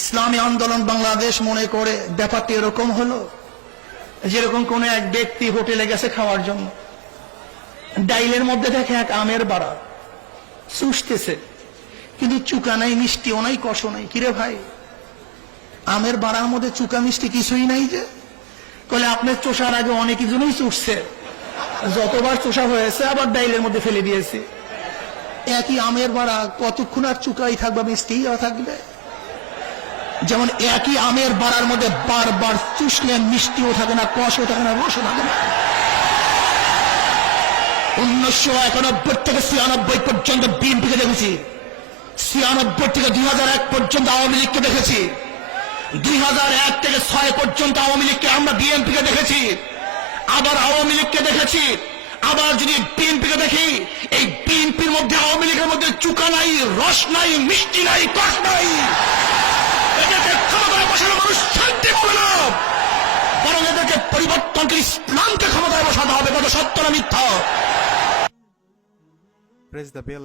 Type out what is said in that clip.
ইসলামী আন্দোলন বাংলাদেশ মনে করে ব্যাপারটি এরকম হলো, যেরকম কোন এক ব্যক্তি হোটেলে গেছে খাওয়ার জন্য, ডাইলের মধ্যে দেখে এক আমের বাড়া চুষতেছে, কিন্তু চুকা নাই, মিষ্টিও নাই, কষও নাই। কিরে ভাই, আমের বাড়ার মধ্যে চুকা মিষ্টি কিছুই নাই যে? বলে আপনার চোষার আগে অনেক জনই চুষছে, যতবার চোষা হয়েছে আবার ডাইলের মধ্যে ফেলে দিয়েছে। একই আমের বাড়া কতক্ষণ আর চুকাই থাকবে, মিষ্টিও থাকবে? যেমন একই আমের বাড়ার মধ্যে বারবার চুষলে মিষ্টিও থাকে না, কষও থাকে না, রসও থাকে না। 1991 থেকে 96 পর্যন্ত বিএনপিকে দেখেছি, 96 থেকে 2001 পর্যন্ত আওয়ামী লীগকে দেখেছি, 2001 থেকে 6 পর্যন্ত আওয়ামী লীগকে আমরা বিএনপিকে দেখেছি, আবার আওয়ামী লীগকে দেখেছি, আবার যদি বিএনপিকে দেখি, এই বিএনপির মধ্যে আওয়ামী লীগের মধ্যে চুকা নাই, রস নাই, মিষ্টি নাই, কষ নাই। এদেরকে ক্ষমতায় বসানো মানুষ শান্তি পাবে না, বরং এদেরকে পরিবর্তনকে, ইসলামকে ক্ষমতায় বসাতে হবে। কত সত্য না মিথ্যা? Press the bell